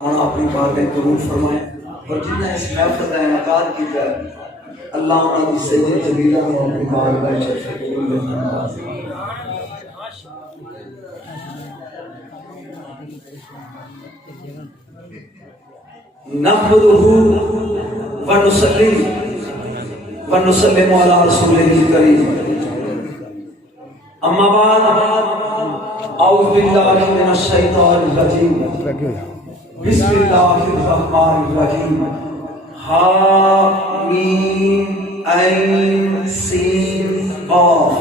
اپنی باتیں قبول فرمائیں اور جنہیں اس محفل کا انعقاد کیا اللہ انہوں کی سجدہ جلیلہ میں اپنی بارگاہ شرف قبول فرمائے. نحمدہ ونصلی ونسلم علی رسولہ الکریم. اما بعد اعوذ باللہ من الشیطان الرجیم. بسم اللہ الرحمن الرحیم. حامیم عین سین قاف.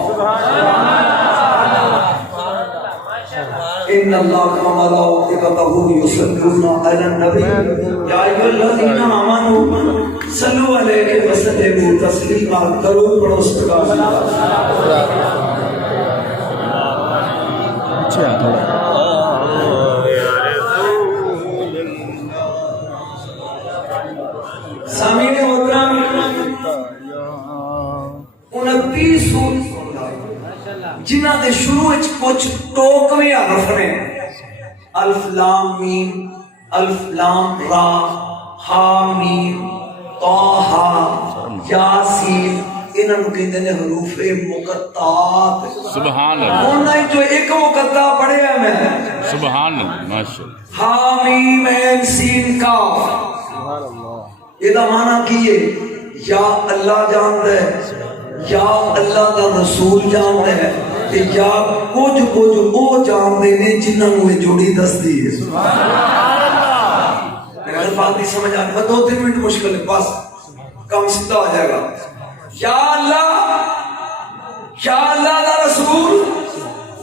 ان اللہ وملائکتہ یصلون علی النبی یا ایھا الذین آمنوا صلوا علیہ وسلموا تسلیما. درود پڑھو سرکار. سامعین محترم 29 جنہاں دے شروع وچ کچھ ٹوکویں حرف نے. الف لام میم، الف لام را، ہا میم، طٰ یاسین. انہاں نوں کہندے نے حروف مقطعات. سبحان اللہ. انہاں جو ایک مقطع پڑھیا میں سبحان اللہ ماشاءاللہ. ہا میم عین سین کاف. سبحان اللہ. یہ معنی کی ہے یا اللہ جانتا ہے یا اللہ دا رسول جانتا ہے کہ یا کچھ او جانتے ہیں جنہوں نے جوڑی دس دی ہے. میرے الفاظ نہیں سمجھ آنے میں 2-3 منٹ مشکل ہے بس کم سیدھا ہو جائے گا. یا اللہ دا رسول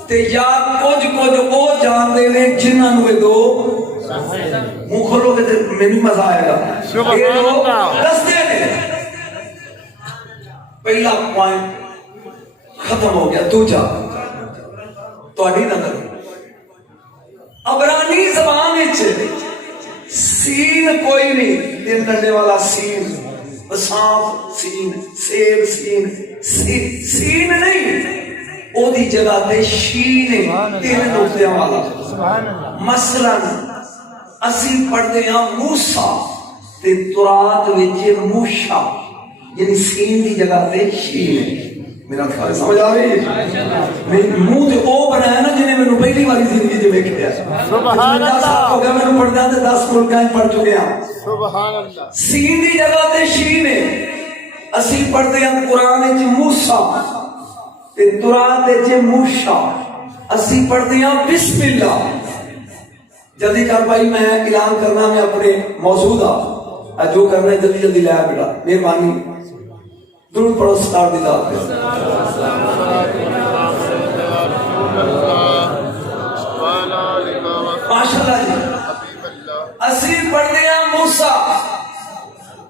تے یا کچھ او جانتے ہیں جنہوں نے دو. منہ کھولو گے تو میں بھی مزہ آئے گا. یہ لوگ دستے نے. پہلا پوائنٹ ختم ہو گیا. دوجا تہاڈی نظر عبرانی زبان وچ سین کوئی نہیں. تین ڈنڈے والا سین، سانپ سین، سیب سین، سین نہیں. او دی جگہ تے شین ہے تین نقطیاں والا. مثلاً اسی پڑھتے ہیں موسیٰ تے ترات وچ موشا، یعنی سین دی جگہ تے شین ہے. میرا خیال سمجھ آ رہی ہے؟ میں منہ تے او بنایا نا جنہیں میں نے پہلی والی زندگی جو دیکھا. سبحان اللہ. ہو گیا میں نے پڑھدا تے 10 ملکاں پڑھ چکے ہیں. سبحان اللہ. سین دی جگہ تے شین ہے. اسی پڑھتے ہیں قرآن وچ موسیٰ تے ترات وچ موشا. اسی پڑھتے ہیں بسم اللہ. جلدی کر بھائی میں اعلان کرنا میں اپنے موضوع دا جو کرنا ہے جلدی جلدی لیا بیٹا. مہربانی درود پڑھو سرکار دی ذات پہ. ماشاءاللہ جی. اسی پڑھتے ہیں موسیٰ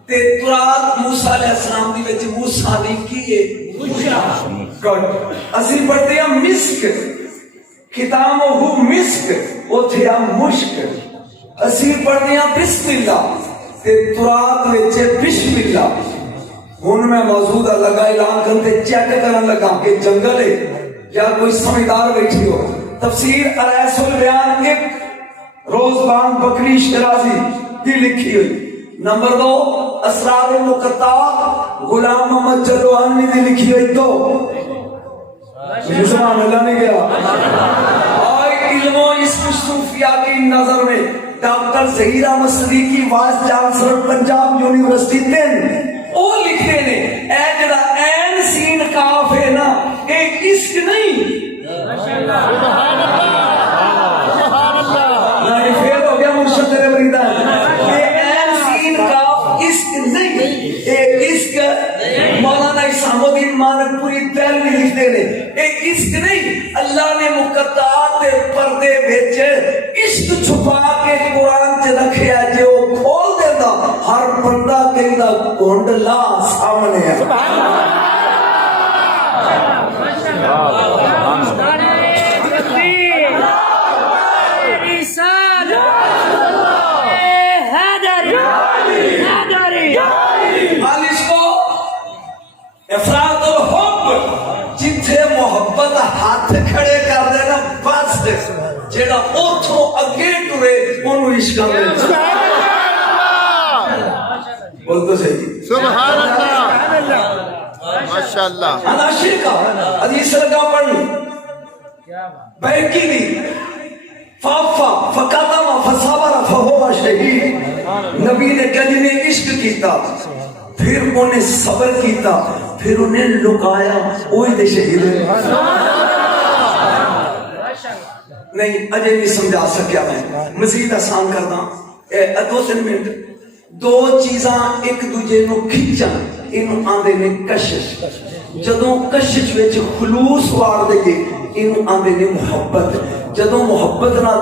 تے ترات موسیٰ علیہ السلام دی وچ موسیٰ نے کیے گڈ. اسی پڑھتے ہیں مسک ختامہ مسک اوتھے آ مشک. اسی پڑھتے ہیں بسم اللہ تے ترات وچ بسم اللہ. ہن میں موضوع دا لگا اعلان کرتے چیک کرن لگا کہ جنگل ہے یا کوئی سمجھدار بیٹھی ہو. تفسیر ارائس البیان ایک روزبان بکری شرازی کی لکھی ہوئی. نمبر 2 اسرار المقطعات غلام محمد جلوانی دی لکھی ہوئی. 2 سبحان اللہ نہیں گیا. علم و اسم صوفیہ کی نظر میں doctor Zaheer Ahmed Siddiqui vice chancellor Punjab university 3 وہ لکھتے نے اے جڑا عین سین کاف ہے نا ایک عشق نہیں. سبحان اللہ سبحان اللہ. نہ یہ فیل ہو گیا مرشد تیرے مریدہ یہ عین سین کاف عشق نہیں ایک عشق. مولانا اسحاق الدین مانکپوری دہلوی لکھتے نے ایک عشق نہیں. اللہ نے مقطعات پردے وچ عشق چھپا کے قرآن چ رکھیا. جو کھول دیندا ہر بندہ کہندا کونڈ لا سامنے ہے. سبحان اللہ. افراد الحب جتھے محبت ہاتھ کھڑے کر دینا بس جیڑا اوتھوں اگے ٹرے اونوں عشق میں بول تو صحیح سبحان اللہ ماشاء اللہ اناشر کا حدیث لگا پڑھنی بیکی دی فافا فقاتما فصابر فہوا شہید نبی نے کہا جنہیں عشق کیتا پھر انہیں صبر کیتا پھر انہیں لکایا وہی دے شہید نہیں اجے نہیں سمجھا سکیا میں مزید آسان کرنا 2-3 منٹ دو چیزاں ایک دوجے نو کھچن انہوں آندے نے کشش جدوں کشش وچ خلوص وار دے انہوں آندے نے محبت جدوں محبت نہ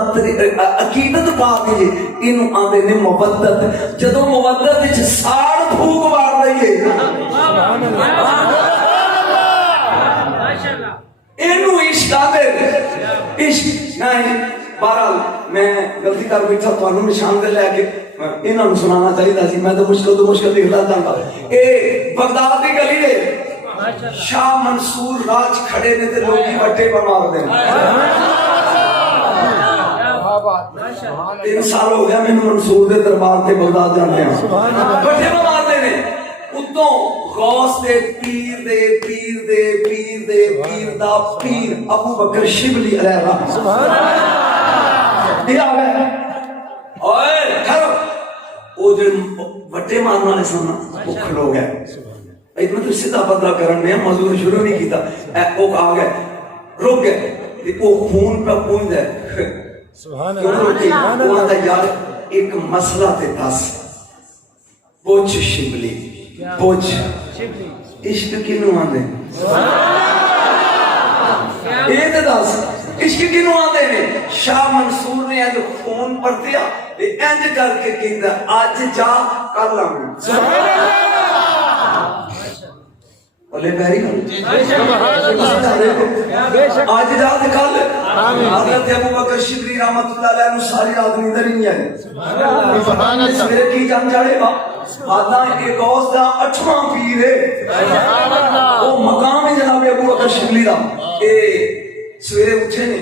عقیدت پا دے انہوں آندے نے مودت جدوں مودت وچ ساڑ پھوک وار دے انہوں عشق آدھے عشق نہیں بہرحال میں غلطی کر بیٹھا تو انہوں نشان دے لے کے انہوں سنانا چاہیے تھا میں تو مشکل دکھتا جاتا اے بغداد کی گلی دے شاہ منصور راج کھڑے نے تے لوگی بٹے بمار دیں 3 سال ہو گیا میں منصور دے دربار تے بغداد جانتے ہیں بٹے بمار دیں اتوں غوث دے پیر دے پیر دے پیر دے پیر دا پیر ابو بکر شبلی علیہ الرحمہ یہ آگئے اوئے کھرو وہ جو وٹے مارنا والے سننا وہ کھلو گئے اتنا تو سیدھا بدلا کرنے ہیں موضوع شروع نہیں کیتا وہ آ گئے رک گئے وہ خون پہ پونج ہے وہ آتا یار ایک مسئلہ تے دس پوچھ شبلی پوچھ عشق کنوں آندے یہ تے دس عشق کنوں آندے نے شاہ منصور نے جو خون پرتیا انج کر کے کہندا اج جا کر لاں بولے پیاری آج جا تے کل حضرت ابو بکر شبلی رحمت اللہ علیہ نے ساری رات نیندر ہی نہیں آئی سبحان اللہ سویرے کی جان چڑھے گا آدھا ایک غوث دا 8واں پیر ہے وہ مقام ہے جناب ابو بکر شبلی دا اے سویرے اٹھے نے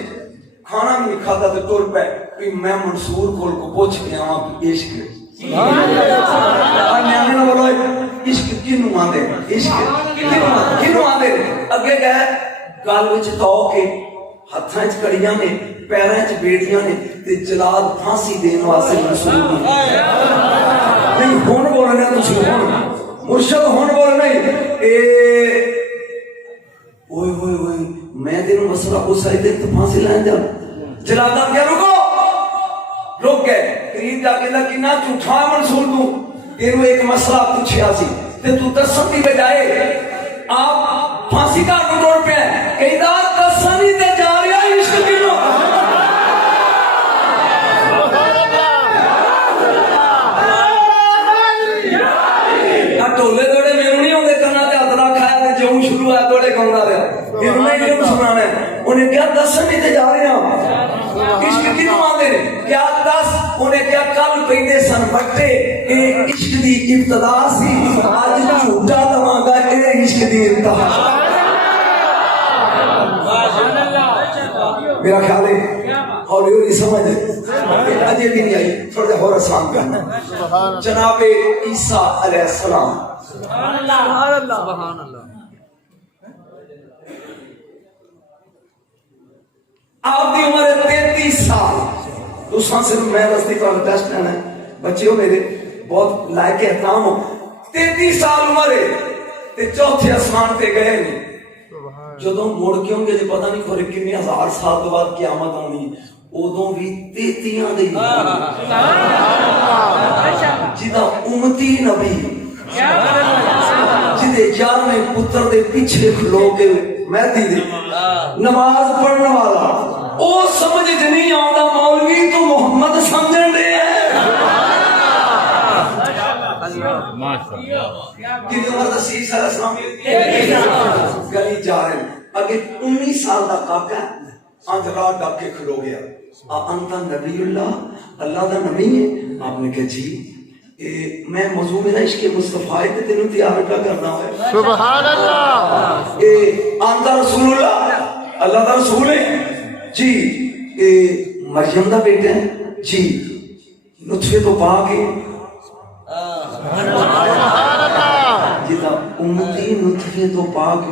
کھانا بھی نہیں کھاتا تو ٹر پہ کہ میں منصور کول کو پوچھ کے آواں عشق اور میں نے بولو عشق کنوں آندے عشق کنوں آندے اگے گئے گل وچ تو کے ہتھاں وچ کڑیاں نے پیراں وچ بیڑیاں نے تے جلال پھانسی دین واسطے منصور نہیں ہون بولنے تسی ہون مرشد ہون بولنے اے اوئے ہوئے ہوئے میں تینوں مسئلہ کو صحیح دے تو پھانسی لائن جا جلال کیا رکو رک گئے قریب جا کے لگی نہ جھوٹا منصور تو تینوں ایک مسئلہ پوچھیا سی تے تو دسن دی بجائے آپ پھانسی کا کنٹرول پہ ہے کہیں دا دسنی تے جا رہا عشق کنوں ٹولے دوڑے میرے نہیں ہوندے کرنا تے ہاتھ رکھ آیا تے جو شروع ہے دوڑے گاؤندا رہا انہوں نے علم سنانا ہے انہیں کیا دسن تے جا رہے ہیں عشق کنوں آندے نے کیا دس انہیں کیا کل پیندے سن بٹے اے عشق دی ابتدا سی آج جھوٹا دواں گا اے عشق دی انتہا میرا خیال ہے اور یہ سمجھ اجے بھی نہیں آئی تھوڑا اور آسان کرنا جناب عیسیٰ علیہ السلام سبحان اللہ سبحان اللہ آپ دی عمر 33 سال دوسرا صرف میں رستی پر ٹیسٹ لینا ہے بچے ہو میرے بہت لائق احترام ہو 33 سال عمر ہے تے چوتھے آسمان پہ گئے نہیں جدوں مڑ کے ہوں گے جی پتہ نہیں کھورے کنی ہزار سال کے بعد قیامت ہونی ادوں بھی 33 دے جدا امتی نبی جدے جار میں پتر دے پیچھے کھلو کے مہدی دے نماز پڑھنے والا او سمجھ نہیں آندا مولوی تو محمد سمجھن دے ہیں کہ عمر دسی علیہ السلام گلی جا رہے اگے 19 سال دا کاکا آج رات ڈاک کے کھلو گیا انت نبی اللہ اللہ دا نبی ہے آپ نے کہا جی میں موضوع میرا عشق مصطفیٰ ہے تینوں تیار کیا کرنا ہے سبحان اللہ انت رسول اللہ اللہ دا رسول ہے جی مریم دا بیٹا ہے جی نطفے تو پا کے سبحان اللہ جدا امتی نطفے تو پا کے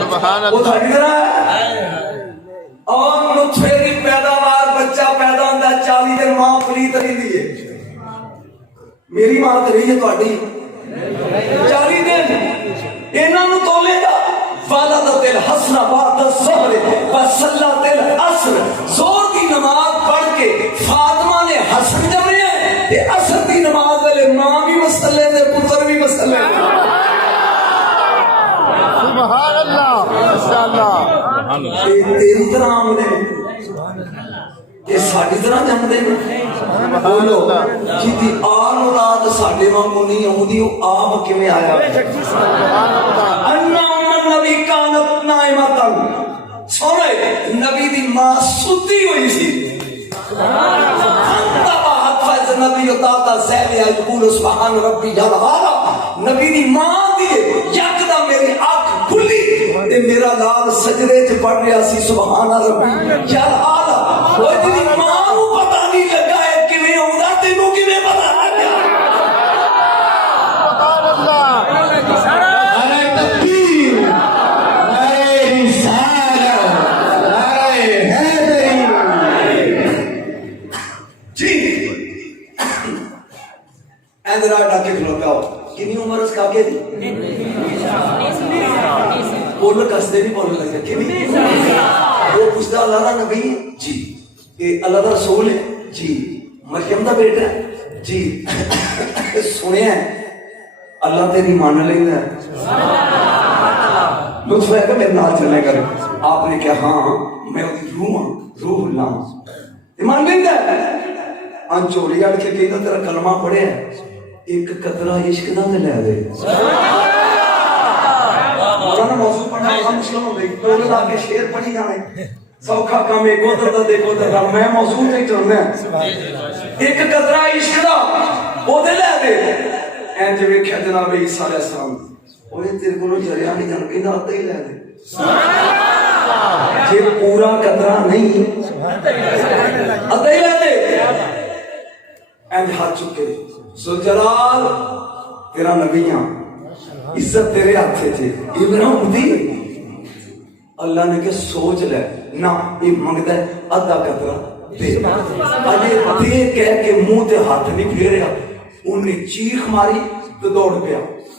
سبحان وہ اللہ تھوڑی طرح ہے اور نطفے کی پیداوار بچہ پیدا ہوتا ہے 40 دن ماں پلیت نہیں دیے میری ماں تو رہی ہے تھوڑی 40 دن انہاں نو تولے گا والدت الحسن بعد الصبر وصلت العصر زور کی نماز پڑھ کے فاطمہ نے حسن جمعے ہیں تے عصر کی نماز والے ماں بھی مسئلے دے پتر بھی مسئلے دے سبحان اللہ ماشاءاللہ تیری طرح آمدے یہ ساڑی طرح جمدے بولو جیدی آن اولاد ساڑے وانگو نہیں آمدی وہ آپ کے میں آیا انہا امن نبی کانت نائمتن سونے نبی دی ماں ستی ہوئی سی انتباہت فیض نبی اتاتا زیلی یقول سبحان ربی جلالہ نبی دی ماں دیئے یکدہ میری آنکھ کھلی تے میرا لال سجدے چ پڑھ رہا سی سبحان ربی جلالہ وہ تیری ماں کو پتہ نہیں لگا ہے کہ میں ہوں گا تینوں کی میں پتہ لگا سبحان اللہ ارے تکبیر ارے رسالت ارے حیدری جی اندرا ڈاکے کھلوتا ہو کنی عمر اس کا کے دی بولو کستے نہیں بولنے لگے کنی وہ پوچھتا اللہ دا نبی جی اللہ دا رسول ہے جی مریم دا بیٹا ہے جی سنے ہیں اللہ تیری مان لیں گا لطف ہے کہ میرے نال چلنے کر آپ نے کہا ہاں میں ہوتی روح اللہ ہوں مان لیں گا انچولی اڑ کے کہنا تیرا کلمہ پڑھے ہے ایک قطرہ عشق دا میں لے دے مولانا موضوع پڑھنا ہم مسلم ہو گئی دولے لا کے شیر پڑھی جانے سوکھا کام ایک ادھر دا دیکھو دا میں موضوع نہیں چلنا ہے ایک قطرہ عشق دا وہ دے لے دے این جو ایک جناب عیسیٰ علیہ السلام وہ تیرے کو جریا نہیں جان پینا آتا ہی لے دے یہ پورا قطرہ نہیں آتا ہی لے دے این ہاتھ چکے سلجلال تیرا نبیاں عزت تیرے ہاتھے تھے یہ میرا امتی اللہ نے کہ سوچ لے نہ یہ منگتا ہے ادھا قطرہ دے اجے دے کہہ کے منہ تے ہاتھ نہیں پھیریا انہیں چیخ ماری تو دوڑ پیا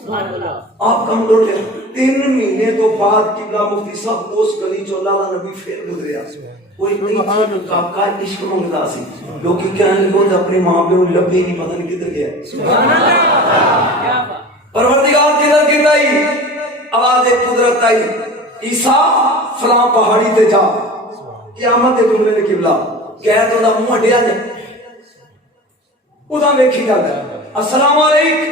آپ کم دوڑ لیا 3 مہینے تو بعد قبلہ مفتی صاحب اس گلی چو اللہ نبی پھر گزریا وہ ایک کا عشق منگتا سی لوگی کہنے لگو تو اپنی ماں پہ لبھی نہیں پتہ نہیں کدھر گیا پروردگار کدھر کدھر آئی آواز قدرت آئی عیسیٰ فلاں پہاڑی تے جا قیامت دے جملے نے قبلہ کہہ تو دا منہ ہٹیا جائے ادھا ویکھی جاتا ہے السلام علیکم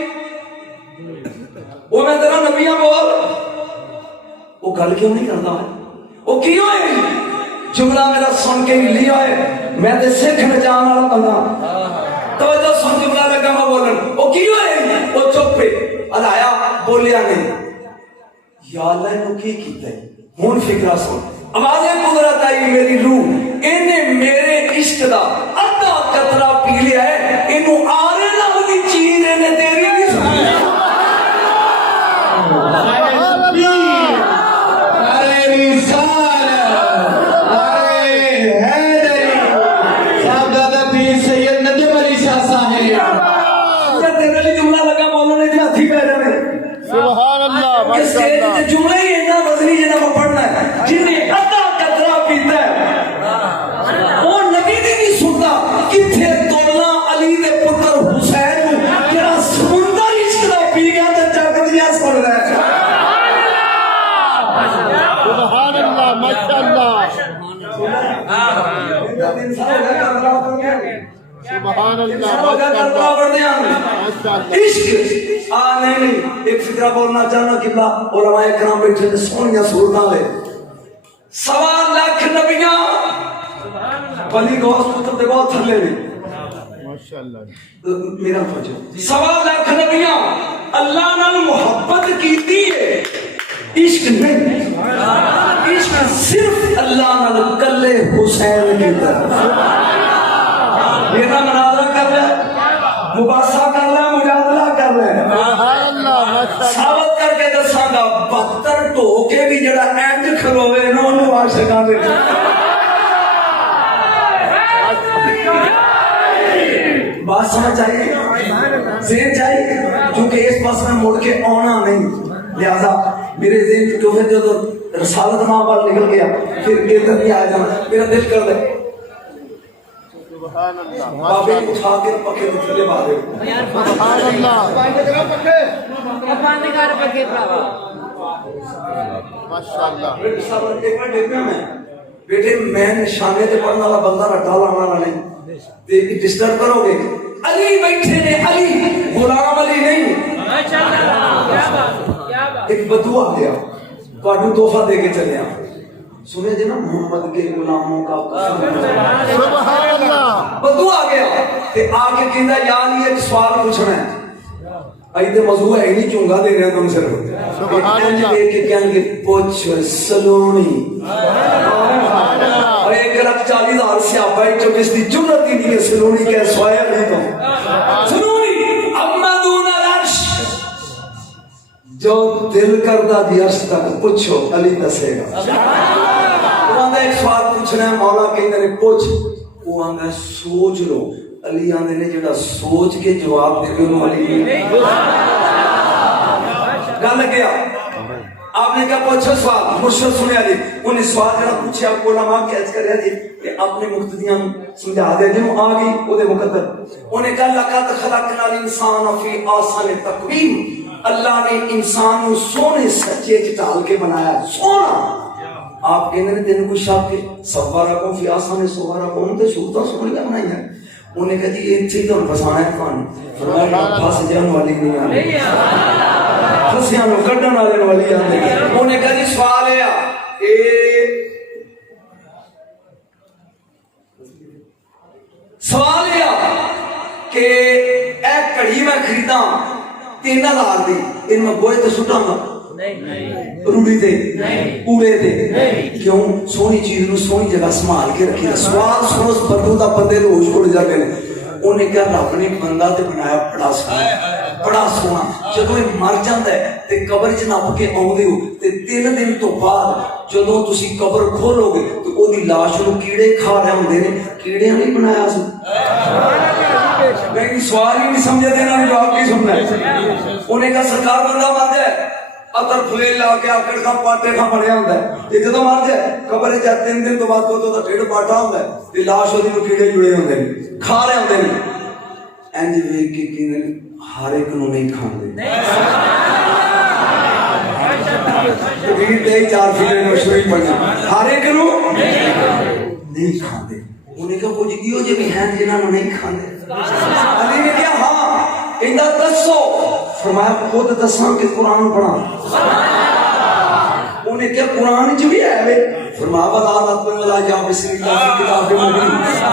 وہ میں تیرا نبیاں بول وہ گل کیوں نہیں کرتا ہے وہ کیوں ہے جملہ میرا سن کے لیا ہے میں تے سکھ میں جان والا بندہ توجہ سن جملہ لگا میں بولن وہ کیوں ہے وہ چپ پہ آیا بولیا نہیں یا اللہ نے کی کیتا ہے ہون فکرہ سن آواز قدرت آئی میری روح انہیں میرے عشق دا ادھا قطرہ پی لیا ہے انہوں آرے نہ ہوگی چیز انہیں تیری بھی سنی ارے رسال ارے حیدری صاحب دادا پیر سید نجم علی شاہ صاحب یہ تیرے لئے جملہ لگا مولانا نے ہاتھی پہ رہے سبحان اللہ ماشاءاللہ جملہ ہی اتنا وزنی جنہ کو پڑھنا ہے جنہیں ادھا قطرہ پیتا ہے وہ نبی دی نہیں سنتا کتھے تولنا علی دے پتر حسین کیا سمندر عشق دا پی گیا تو جاگتیاں سن رہا ہے سبحان اللہ ماشاءاللہ سبحان اللہ ماشاءاللہ عشق نہیں ایک فکرہ بولنا چاہنا قبلہ علماء کرام بیٹھے تھے سونیاں صورتاں لے 1.25 لاکھ نبیاں ولی غوث پتر دے بہت تھلے نے ماشاءاللہ میرا فوجو 1.25 لاکھ نبیاں اللہ نال محبت کیتی ہے عشق نہیں، عشق صرف اللہ نال کلے حسین کی طرف۔ میرا مناظرہ کر رہا ہے، مباحثہ کر رہا ہے، مجادلہ کر رہا ہے، سبحان اللہ ماشاء اللہ ثابت کر کے دساں گا 72 ٹھو کے بھی جڑا اینج کھلوے نا انہوں عاشقاں دے بات سمجھ آئیے، ذہن چاہیے، کیونکہ اس پاس میں مڑ کے آنا نہیں، لہذا میرے ذہن جو ہے جب رسالت ماں بار نکل گیا پھر ادھر نہیں آ جانا، میرا دل کر دے سبحان اللہ بابے اٹھا کے پکے دے با دے۔ سبحان اللہ ماشاء اللہ بیٹے میں نشانے تے پڑھنے والا بندہ رٹا لانا والا نہیں، دیکھ ڈسٹرب کرو گے۔ علی بیٹھے نے، علی غلام علی نہیں، ایک بدو آ گیا کاٹو تحفہ دے کے چلے آپ سنے جی نا محمد کے غلاموں کا سبحان اللہ بدو آ گیا تے آ کے کہندا یا علی ایک سوال پوچھنا ہے، ائی تے موضوع ہے نہیں چونگا دے رہا تم صرف سبحان اللہ ایک کے کہن گے پوچھ سلونی اور 1,40,000 سیابہ جو کس دی جرت ہی نہیں ہے سلونی کے سوایا نہیں تو سلونی اما دون العرش جو دل کردہ دی عرش تک پوچھو علی دسے گا۔ وہ آندھا ایک سوال پوچھنا ہے، مولا کہیں نے پوچھ، وہ آندھا سوچ لو، علی آندھے نے جڑا سوچ کے جواب دے گئے انہوں علی گل گیا۔ آپ نے کہا پوچھو سوال، مرشد سنے علی، انہیں سوال جڑا پوچھے آپ کو علماء کی عرض کریا جی کہ اپنے مقتدیاں سمجھا دے جنہوں آگئی وہ دے مقدر، انہیں کہا لَقَدْ خَلَقْنَا الْإِنسَانَ فِي أَحْسَنِ تَقْوِيمٍ، اللہ نے انسان کو سونے سچے چٹال کے بنایا سونا۔ آپ کہنے نے تین کو شاپ کے سوارکوں فی آسان سوارکوں تے صورتاں سونیاں بنائی ہیں، انہیں کہا جی ایک چیز تو پسانا ہے فان فرمایا پاس جان والی نہیں آنے پھسیاں نو کڈن والے والی آنے، انہیں کہا جی سوال ہے سوال ہے کہ اے کڑی میں خریداں 3,000 دی ان میں گوئے تے سٹاں گا روڑی دے اوڑے دے کیوں سونی چیز نو سونی جگہ سنبھال کے رکھی ہے۔ سوال سنو بدو دا بندے نو ہوش کھڑ جا گئے، انہیں کیا رب نے بندہ تے بنایا بڑا سونا، جدوں یہ مر جاندا ہے تے قبر چ نپ کے آوندے ہو تے 3 دن تو بعد جدوں تسی قبر کھولو گے تے او دی لاش نو کیڑے کھا رہے ہوندے نے، کیڑیاں نہیں بنایا سی۔ میں سوال ہی نہیں سمجھے دینا بھی جواب کی سننا ہے۔ انہیں کہا سرکار بندہ مر جائے اتر پھلے لا کے آکڑ کا پاٹے کا بنیا ہوتا ہے، یہ جدوں مر جائے قبر چ 3 دن تو بعد تو ڈیڑھ پاٹا ہوتا ہے تے لاش وہ کیڑے جڑے ہوتے ہیں کھا رہے ہوتے ہیں۔ انج ویکھ کے کہ ہر ایک نو نہیں کھاندے، کبیر تے 4 پھلے مشہوری پڑھنا ہر ایک نو نہیں کھاندے۔ انہیں کہا کچھ دیو جے بھی ہیں جنہاں نو نہیں کھاندے، علی نے کہا ہاں اندا دسو، فرمایا خود دساں کہ قرآن پڑھا، انہیں کیا قرآن چ بھی ہے وے، فرمایا وَلَا وَلَا جا بسم اللہ کی کتاب مبین،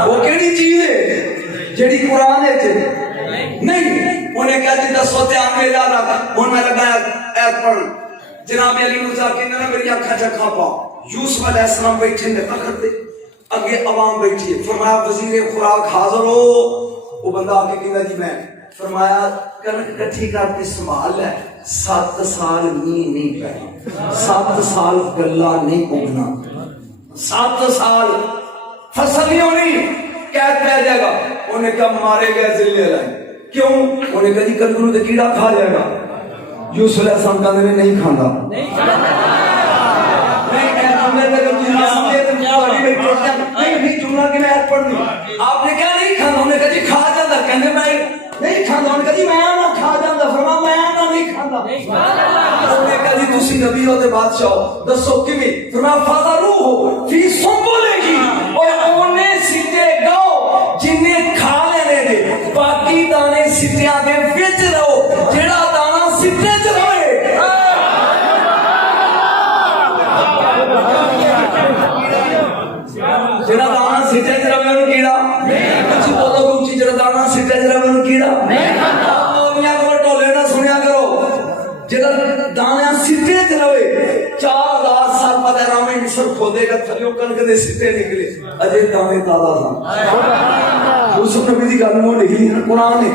وہ کیڑی چیز ہے جڑی قرآن ہے نہیں؟ انہیں کہا جی دسو دھیان میرا رکھ، ان میں لگا ایت پڑھ، جناب علی مرزا کہنے نا میری اکھا چکھا پا، یوسف علیہ السلام بیٹھے نے تخت دے اگے عوام بیٹھی ہے، فرمایا وزیر خوراک حاضر ہو، وہ بندہ آ کے کہنا جی میں، فرمایا کنک کٹھی کر کے سنبھال ہے 7 سال نہیں پہ 7 سال گلا نہیں اگنا، 7 سال فصل نہیں ہونی، قید پہ جائے گا۔ انہیں کہا مارے گئے ذلے لائے، کیوں؟ انہیں کہا جی کنگرو تے کیڑا کھا جائے گا، یوسف علیہ السلام کہنے نے نہیں کھانا، نہیں جملہ کی میں ایت پڑھنی، آپ نے کہا نہیں کھانا، انہیں کہا جی کھا جاتا، کہنے میں نہیں کھانا، انہیں کہا جی میں نہ کھا جاتا، فرما میں نہ نہیں کھانا، انہیں کہا جی تسی نبی ہو تے بادشاہ ہو، دسو کیویں؟ فرما فَذَرُوهُ فِي سُنبُلِهِ، اور انہیں سٹے گاؤ جنہیں کھا لینے دے، باقی دانے سٹیاں دے وچ رہو، جڑا دانا سٹے چ رہے۔ جڑا دانا سٹے چ رہے انہوں کیڑا کچھ بولو کچھ، جڑا دانا سٹے چ رہے انہوں کیڑا میاں کو ٹولے نہ سنیا کرو، جڑا دانا سٹے چ رہے ਅੰਸਰ ਖੋਦੇਗਾ ਥੱਲਿਓ ਕਣਕ ਦੇ ਸਿੱਟੇ ਨਿਕਲੇ ਅਜੇ ਦਾਣੇ ਤਾਜ਼ਾ ਸਨ। ਯੂਸੁਫ ਨਬੀ ਦੀ ਗੱਲ ਨੂੰ ਲਿਖੀ ਹੈ ਕੁਰਾਨ ਨੇ,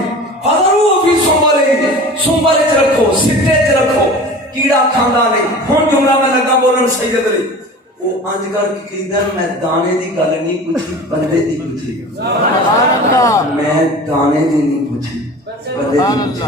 ਫਜ਼ਰੂ ਫੀ ਸੁੰਬਲੇ ਚ ਰੱਖੋ, ਸਿੱਟੇ ਚ ਰੱਖੋ, ਕੀੜਾ ਖਾਂਦਾ ਨਹੀਂ। ਹੁਣ ਜੁਮਲਾ ਮੈਂ ਲੱਗਾ ਬੋਲਣ ਸੈਯਦ ਲਈ, ਉਹ ਅੰਜ ਕਰਕੇ ਕਹਿੰਦਾ ਮੈਂ ਦਾਣੇ ਦੀ ਗੱਲ ਨਹੀਂ ਪੁੱਛੀ, ਬੰਦੇ ਦੀ ਪੁੱਛੀ। ਮੈਂ ਦਾਣੇ ਦੀ ਨਹੀਂ ਪੁੱਛੀ, ਬੰਦੇ ਦੀ ਪੁੱਛੀ।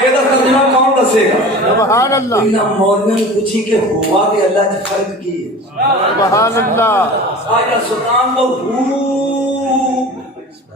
ਇਹਦਾ ਤਰਜਮਾ ਕੌਣ ਦੱਸੇਗਾ? ਸੁਭਾਨ ਅੱਲਾਹ। ਇਹਨਾਂ ਮੌਲਵੀਆਂ ਨੂੰ ਪੁੱਛੀ ਕਿ ਹੋਵਾ ਤੇ ਅੱਲਾਹ 'ਚ ਫਰਕ ਕੀ ਹੈ? ਸੁਭਾਨ ਅੱਲਾਹ। ਆਇਆ ਸੁਲਤਾਨ ਦਾ ਹੂ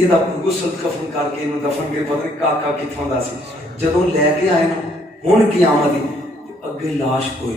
ਇਹਦਾ ਗੁਸਲ ਕਫਨ ਕਰਕੇ ਇਹਨੂੰ ਦਫਨ ਕੇ ਪਤਾ ਕਾਕਾ ਕਿੱਥੋਂ ਦਾ ਸੀ। ਜਦੋਂ ਲੈ ਕੇ ਆਏ ਨਾ ਹੁਣ ਕਿਆਮਤ ਦੀ ਅੱਗੇ ਲਾਸ਼ ਕੋਈ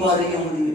ਵਾਰੀ ਆਉਂਦੀ ਹੈ।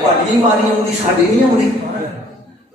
ਤੁਹਾਡੀ ਵਾਰੀ ਆਉਂਦੀ ਸਾਡੀ ਨਹੀਂ ਆਉਂਦੀ।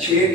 6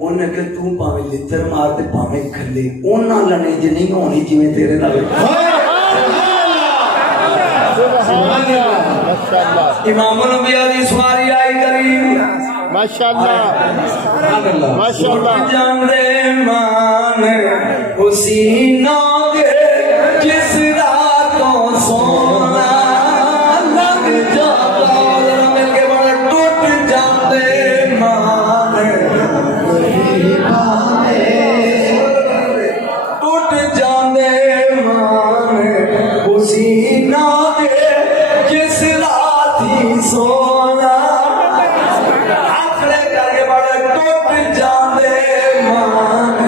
انہیں کہ تو پاویں لتر مار تے پاویں کھلے انہاں لنے ج نہیں ہونی جویں تیرے نال امام الانبیاء دی سواری آئی کریم ماشاءاللہ ماشاءاللہ جان دے مان حسینہ کے جس راتوں سونا لگ جاتا مل کے بڑا ٹوٹ جاتے مان ٹوٹ جاندے مان حسینہ کے جس راتی سونا آخرے کر کے بڑا ٹوٹ جاندے مان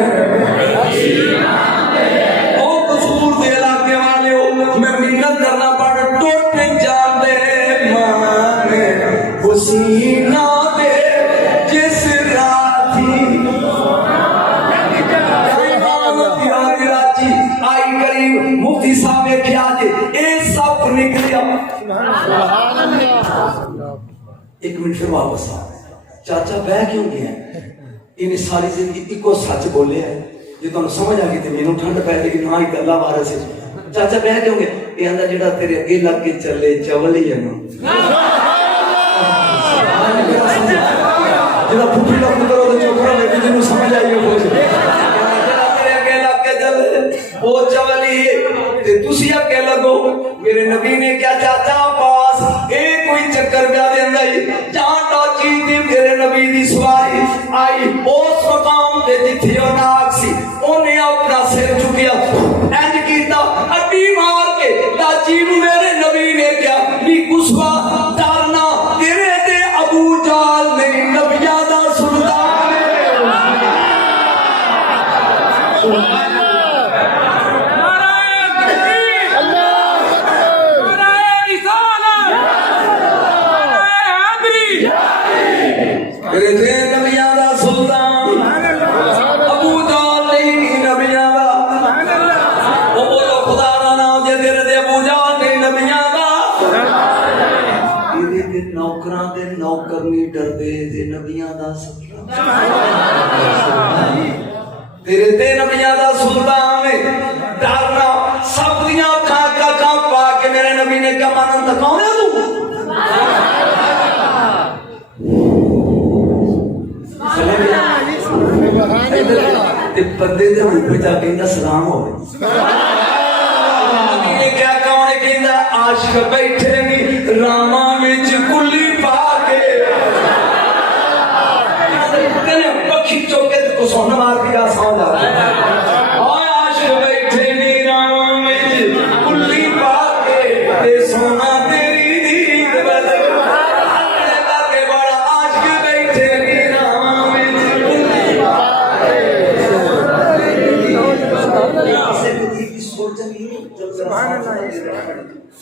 او قصور دے علاقے والے ہو میں محنت کرنا پڑ ٹوٹ جاندے مان حسینہ کے جس راتی آئی کریم مفتی صاحب کیا جے اے سب نکلیا ایک منٹ پھر واپس آ چاچا بہ کیوں گیا انہیں ساری زندگی ایکو سچ بولے ہے جی تمہیں سمجھ آ گئی تھی مینوں ٹھنڈ پہ گئی نہ ہی اللہ وارث ہے چاچا بہ کیوں گیا یہ آندا جڑا تیرے اگے لگ کے چلے چول ہی ہے نا جڑا پھپھی لگ کرو تو چپ رہو لیکن جنوں سمجھ آئی ہو کچھ جڑا تیرے اگے لگ کے چلے وہ چول ہی تے تسی اگے لگو میرے نبی نے کیا چاچا پاس اے کوئی چکر پیا دیندا ہی جان تو چیز دی میرے نبی دی سواری آئی اس مقام تے جتھے او ناک سی اونے اپنا سر چکیا انج کیتا اڈی مار کے چاچی نو میرے نبی نے کیا بھی کسوا ڈرنا تیرے تے ابو جال نہیں نبیاں دا سلطان سبحان تیرے تے نبیاں دا سلطان ابو جال نہیں نبیاں دا او بولو خدا دا نام جے تیرے تے ابو جال نہیں نبیاں دا تیرے تے نوکراں دے نوکر نہیں ڈردے تے نبیاں دا سلطان تیرے تے نبیاں دا سلطان ڈرنا سب دیاں کھا پا کے میرے نبی نے کیا مانن تکاونے تو بندے دے اوپر جا کے اندا سلام ہوے نبی نے کیا کہنے کہندا عاشق بیٹھے نی راما وچ کلی پا کے کنے پکھی چوکے کو سونا مار کے آسان جا اوے عاشق بیٹھے نی راما وچ کلی پا کے تے سونا تیری دید بدل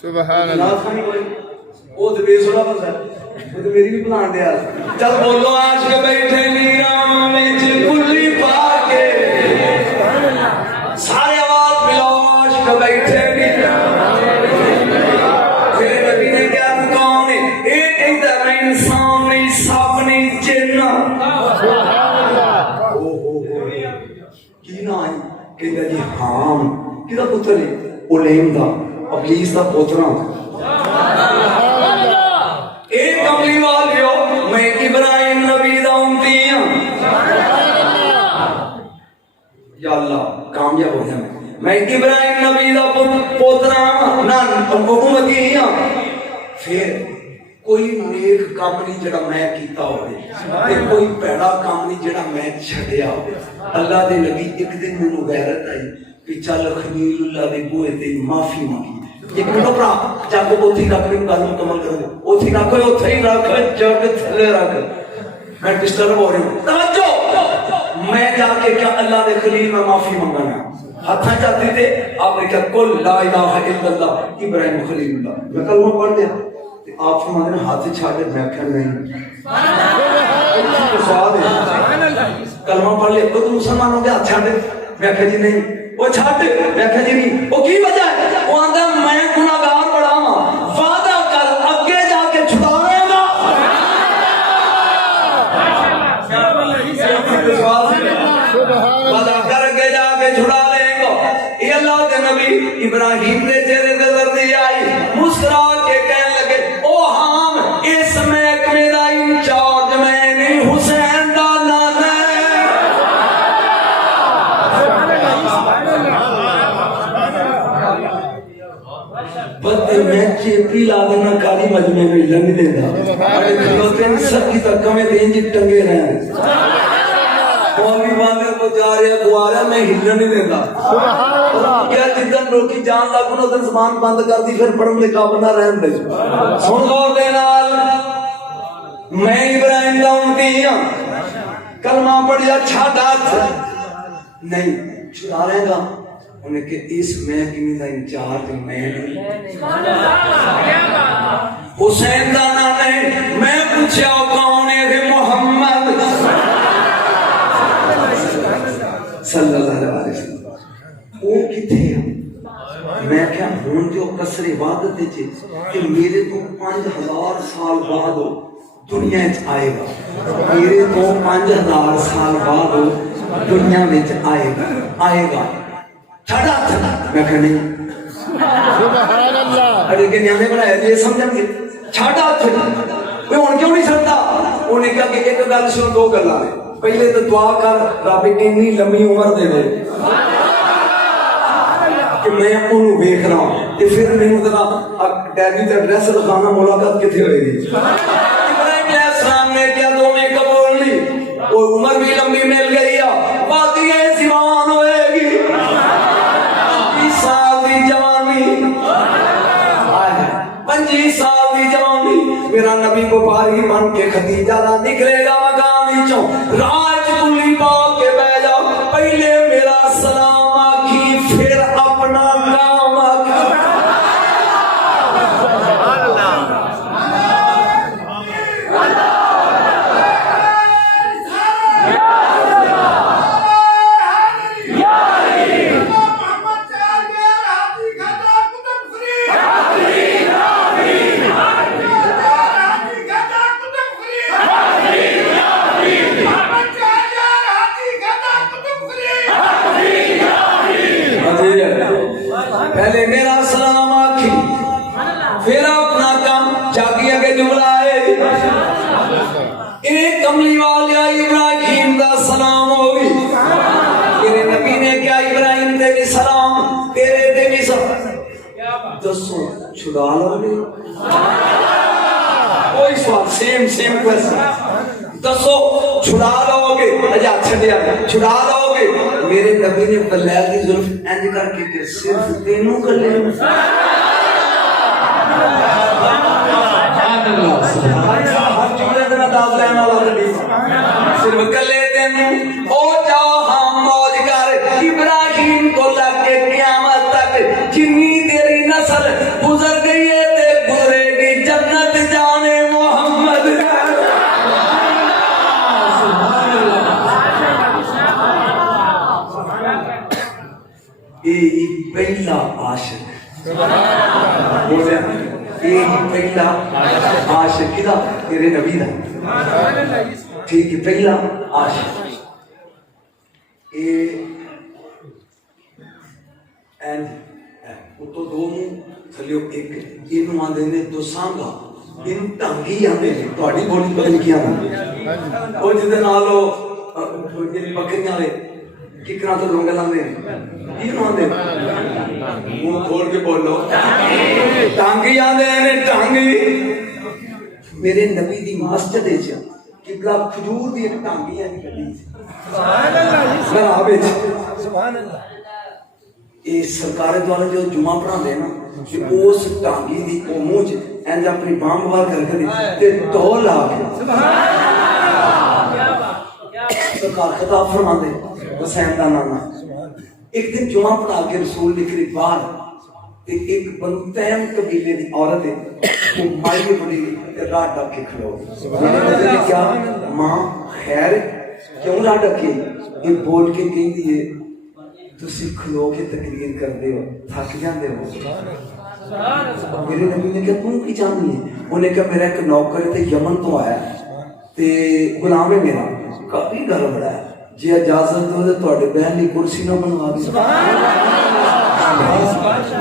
سبحان اللہ وہ تو بے سونا بندہ وہ تو میری بھی پلان دیا چل بولو عاشق بیٹھے نیرام وچ کلی پا کے سارے آواز ملاؤ عاشق بیٹھے نیرام تیرے نبی نے کیا کون ہے ایک کہتا میں انسان نہیں سب نہیں جن کی نہ کہتا جی حام کدا پتر ہے اولیم دا ابلیس دا پوترا ایک کملی والیو میں ابراہیم نبی دا امتی ہوں یا اللہ کامیاب ہو جائے میں ابراہیم نبی دا پوترا امتی ہوں پھر کوئی نیک کام نہیں جڑا میں کیتا ہوئے کوئی پیڑا کام نہیں جڑا میں چھڑیا ہوئے اللہ دے نبی ایک دن میں غیرت آئی کہ چل خلیل اللہ دے بوئے تے معافی مانگی ایک منٹو پرا جا کو اوتھی رکھ لیں گل مکمل کر دے اوتھی رکھو اوتھی رکھ جگ تھلے رکھ میں ڈسٹرب ہو رہی ہوں توجہ میں جا کے کیا اللہ دے خلیل میں معافی مانگنا ہاتھاں چاہتے تھے آپ نے کہا کل لا الہ الا اللہ ابراہیم خلیل اللہ میں کلمہ پڑھ دیا آپ فرماتے ہیں ہاتھ چھاڑے میں کہا نہیں کلمہ پڑھ لیا تو مسلمان ہو گیا ہاتھ چھاڑے میں کہا جی نہیں وہ چھاڑے میں کہا جی نہیں وہ کی وجہ ہے وہ آندھا میں گناہگار پڑا ہوں وعدہ کر اگے جا کے چھڑاوے گا ابراہیم نے چہرے تے زردی آئی مسکرا کے کہنے لگے او ہام اس محکمے دا انچارج میں نہیں حسین دا نانا بندے میں چیپی لا دینا کاری مجمع میں لنگ دینا اگر کھلوتے سب کی تکہ میں دین جی ٹنگے رہے ہیں مولی باندھے کو جا رہے گوارا میں ہلن نہیں دیتا کیا جدن روکی جان لاکھوں ادھر زبان بند کر دی پھر پڑھن لکھا بنا رہن دے سن غور دینال میں ابراہیم دا امتی ہوں کلمہ پڑھ جا چھاٹا نہیں چھڑا رہے گا انہیں کہ اس محکمے دا انچارج میں نہیں حسین دا نام ہے میں پوچھا کون ہے محمد صلی اللہ علیہ وسلم وہ کتے ہیں میں کیا ہوں جو قصر عبادت دے کہ میرے تو 5000 سال بعد دنیا آئے گا میرے تو 5000 سال بعد دنیا میں آئے گا چھڑا میں کہا نہیں سبحان اللہ اگر کہ نیانے بنایا یہ سمجھیں گے چھڑا میں ان کیوں نہیں چھڑتا انہیں کہا کہ ایک گل سن دو گل آئے پہلے تو دعا کر رب اتنی لمبی عمر دے دے کہ میں انہوں بیک رہا ہوں کہ پھر میں اتنا ڈیلی تے ایڈریس دکھانا ملاقات کتنے ہوئے گی ابراہیم علیہ السلام نے کیا دو میں قبول لی اور عمر بھی لمبی مل گئی ہے باتیں سیوان ہوئے گی 20 سال دی جوانی 25 سال دی جوانی میرا نبی کو پاری بن کے خدیجہ دا نکلے گا مقام چوں راج کلی پاک کے بہ جا پہلے میرا سلام آکھی پھر اپنا کام آکھی سبحان اللہ پہلے میرا سلام آکھی پھر اپنا کام جاگی آگے جملہ ہے ایک کملی والیا ابراہیم دا سلام ہوئی تیرے نبی نے کیا ابراہیم دے بھی سلام تیرے دے بھی سلام دسو چھڑا لو گے کوئی سوال سیم کوئسن دسو چھڑا لو گے اجا چھڑیا چھڑا لو گے میرے نبی نے بلیل کی ظلف اینج کر کے کہ صرف تینوں کر لے ہر جملے دن داز لینا لگی صرف کر لے تینوں او جا ہم موج کر ابراہیم کو لگ کے قیامت تک جنی تیری نسل گزر گئی ہے تے گزرے گی جنت جانے محمد یہ پہلا عاشق بولے یہ پہلا عاشق کدا تیرے نبی دا ٹھیک ہے پہلا عاشق یہ اینڈ تو دو تھلیو ایک اینو آندے نے دو سانگا اینو ٹانگی آندے نے تہاڈی بولی بدل کی آندے او جدے نالو بکریاں لے ککنا تو لونگے لاندے یہ آندے منہ کھول کے بولو ٹانگی آندے نے ٹانگی میرے نبی دی مسجد وچ قبلہ کھجور دی ایک ٹانگی ہے سبحان اللہ سبحان اللہ یہ سرکار دوارا جو جمعہ پڑھا دے نا کہ اس ٹانگی دی او منہ چ اینج اپنی بام بار کر کے تے دو لا کے سرکار خطاب فرما دے حسین دا نانا ایک دن جمعہ پڑھا کے رسول نکلی باہر تے ایک بنو تیم قبیلے دی عورت ہے وہ مائی بڑی راہ ڈاک کے کھڑو نے کیا ماں خیر کیوں راہ ڈاکے یہ بول کے کہیں دیئے تسی کھلو کے تقریر کر دے ہو تھک جاندے ہو میرے نبی نے کہا تم کی چاہنی ہے انہوں نے کہا میرا ایک نوکر تے یمن تو آیا تے غلام ہے میرا کافی گھر بڑا ہے جی اجازت ہو تو تواڈے بہن دی کرسی نہ بنوا دی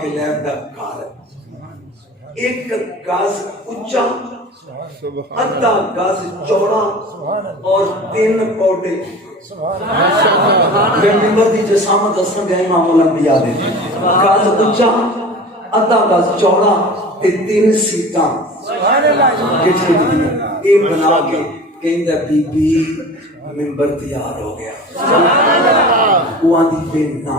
ਕੇ ਲੈਂਦਾ ਘਰ ਇੱਕ ਗਜ਼ ਉੱਚਾ ਅੱਧਾ ਗਜ਼ ਚੌੜਾ ਔਰ 3 ਪੌੜੇ ਮੈਂ ਮਿੰਬਰ ਦੀ ਜਸਾਮਤ ਦੱਸਣ ਗਿਆ ਇਮਾਮ ਅਲ-ਅੰਬਿਆ ਦੇ ਗਜ਼ ਉੱਚਾ ਅੱਧਾ ਗਜ਼ ਚੌੜਾ ਤੇ 3 ਸੀਟਾਂ ਜਿੱਥੇ ਇਹ ਬਣਾ ਕੇ ਕਹਿੰਦਾ ਬੀਬੀ ਮਿੰਬਰ ਤਿਆਰ ਹੋ ਗਿਆ ਉਹ ਆਂਦੀ ਬੇ ਨਾ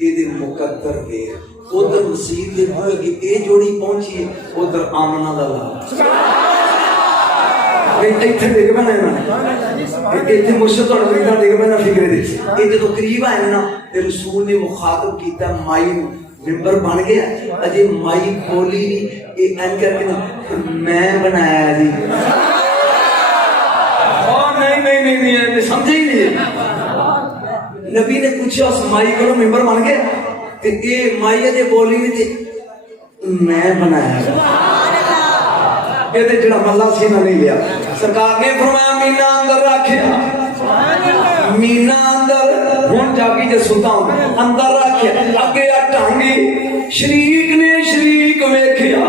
یہ مقدر ویر ادھر مسیح کے ہوئے کہ یہ جوڑی پہنچی ہے ادھر آمنا دا لال اتنے دیکھ پہ اتنے مرشد تھوڑا دیکھنا دیکھ پہ فکرے دے یہ جب قریب آئے نا رسول نے مخاطب کیتا مائی ممبر بن گیا اجے مائی بولی نہیں کر کے میں بنایا جی نہیں سمجھے ہی نہیں نبی نے پوچھا اس مائی کو ممبر بن گیا یہ مائی اجے بولی نہیں میں بنایا یہ جڑا ملا سینہ نہیں لیا سرکار نے فرمایا مینا اندر رکھیا مینا اندر ہوں جاگی جے ستا ہوں اندر رکھیا اگے ٹانگی شریک نے شریک ویکھیا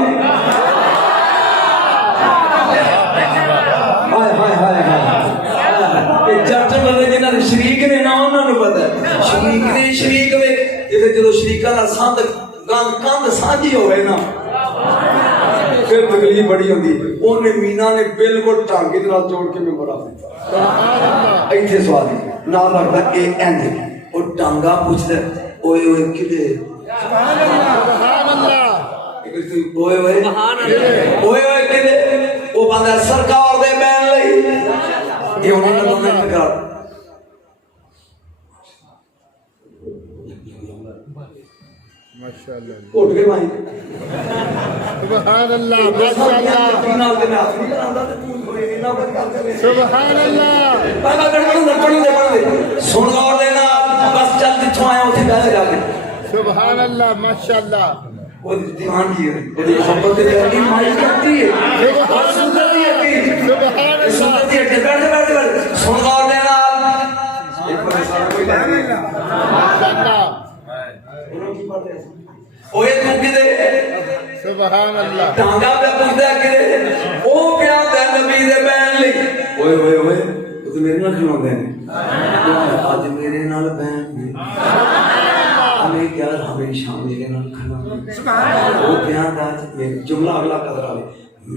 ہائے ہائے ہائے ہائے جٹ بندے جنہاں دے شریک نے نا انہاں نوں پتہ ہے شریک نے شریک ویکھ تے جدوں شریکاں نال سانت کاند سانجھی ہوئے نا پھر تکلیف بڑی ہوندی اونے مینا نے بالکل ٹانگے نال جوڑ کے ممبر آ دیتا ایتھے سوال نہ لگدا اے اینج او ٹانگا پوچھدا اوئے اوئے کدے سبحان اللہ اوئے اوئے اوئے اوئے کدے او بندہ سرکار دے بین لئی یہ انہاں نے دونوں سرکار ماشاءاللہ اٹھ کے بھائی سبحان اللہ ماشاءاللہ سبحان اللہ سن اور دینا بس چل جتوں آیا اتنے بیٹھ جا کے سبحان اللہ ماشاءاللہ وہ دیوان کی ہے وہ محبت دے دی مائی کرتی ہے اور سندر دی ہے سبحان اللہ سندر دی ہے بیٹھ سن اور دینا ایک بار سارا کوئی ماشاءاللہ اوے تو کدے سبحان اللہ ٹانگا پہ پوچھدا کدے او پیا تے نبی دے بین لئی اوئے اوئے اوئے تو میرے نال کھلوندے نے اج میرے نال بین ہمیں کیا ہمیشہ میرے نال کھلوندے سبحان اللہ او پیا دا جملہ اگلا قدر والے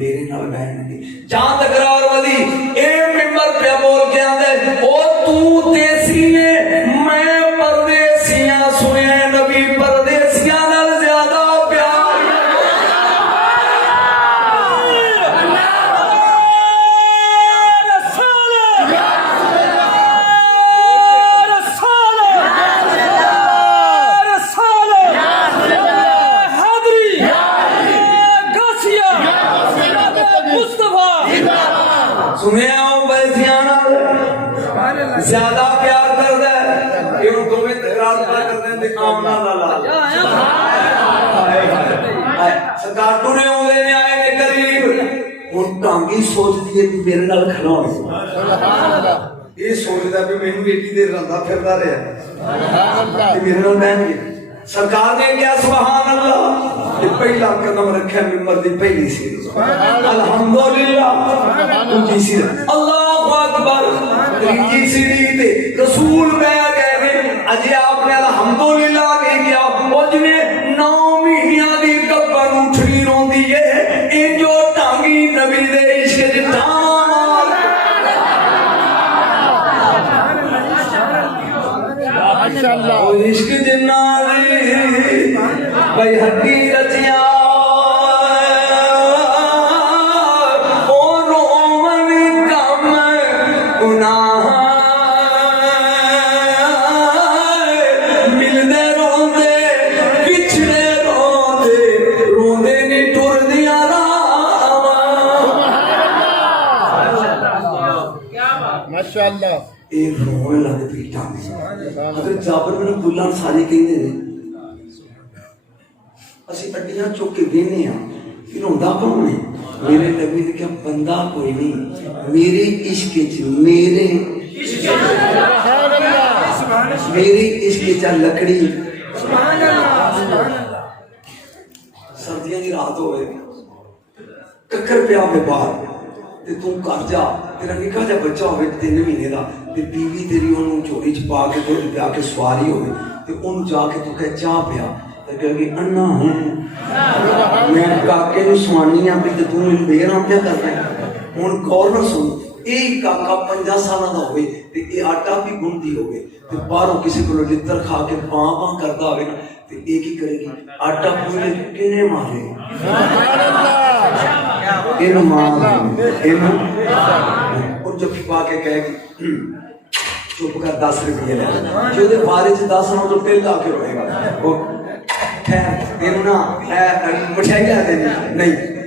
میرے نال بین نہیں جہاں تکرار ودی اے ممبر پہ بول کے آندے او تو تے سینے میں پردیسیاں سنے نبی پردیسیاں نال زیادہ پیار سنے آؤ بیسیاں نال زیادہ پیار کر دے یہ ان دو میں تکرار کر دیں دے آمنا لالا سرکار تو نے ہوئے نے آئے نے قریب ان ٹانگی سوچ دیئے کہ میرے نال کھنا ہوئے یہ سوچ دا بھی میں نے ایٹی دیر رندہ پھردا رہے کہ میرے نال بہن گئے سرکار نے کیا سبحان اللہ یہ پہلا قدم رکھا ممبر دی پہلی سیری الحمدللہ دوسری سیری اللہ اکبر تیسری سیری تے رسول میں کہہ رہے اجے آپ نے الحمدللہ کہہ کیا وہ جنہیں 9 مہینیاں دی کبر اٹھنی روندی ہے ان جو ٹانگی نبی دے عشق جتنا ماشاءاللہ عشق جنا بھائی ہڈی رچیاں ماشاءاللہ اے رونے لگے پیٹاں حضرت جابر بن عبداللہ انصاری کہندے نے اسی اڈیاں چوک کے وینے ہاں پھر ہوندا کون ہے میرے نبی نے کہا بندہ کوئی نہیں میرے عشق وچ میرے عشق وچ لکڑی سردیاں دی رات ہوئے ککر پیا میں باہر تے تو کر جا تیرا نکاح جا بچہ ہوئے 3 مہینے دا تے بیوی تیری انہوں چوری چ پا کے دودھ پیا کے سواری ہوئے تے انہوں جا کے تو کہے چاہ پیا تے کہے کہ انا ہوں میں کاکے نو سوانی ہاں تے تو میرے بے رام پیا کر رہے ہوں غور نہ سن ਇਹ ਕਾਕਾ 5 ਸਾਲਾਂ ਦਾ ਹੋਵੇ ਤੇ ਇਹ ਆਟਾ ਵੀ ਗੁੰਨਦੀ ਹੋਵੇ ਤੇ ਬਾਹਰੋਂ ਕਿਸੇ ਕੋਲੋਂ ਲਿੱਤਰ ਖਾ ਕੇ ਬਾਂ ਕਰਦਾ ਹੋਵੇ ਨਾ ਤੇ ਇਹ ਕੀ ਕਰੇਗੀ? ਆਟਾ ਪੂਰੇ ਕਿਨੇ ਮਾਰੇ? ਇਹਨੂੰ ਮਾਰ, ਇਹਨੂੰ ਉਹ ਜੱਫੀ ਪਾ ਕੇ ਕਹੇਗੀ ਚੁੱਪ ਕਰ 10 ਰੁਪਏ ਲੈ ਜੇ ਉਹਦੇ ਬਾਰੇ ਚ 10 ਨਾਲ ਤੋਂ ਤਿਲ ਲਾ ਕੇ ਹੋਏਗਾ ਉਹ ਤੈਨੂੰ ਨਾ ਮਠਿਆਈ ਲੈ ਦੇਣੀ ਨਹੀਂ,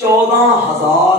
14,000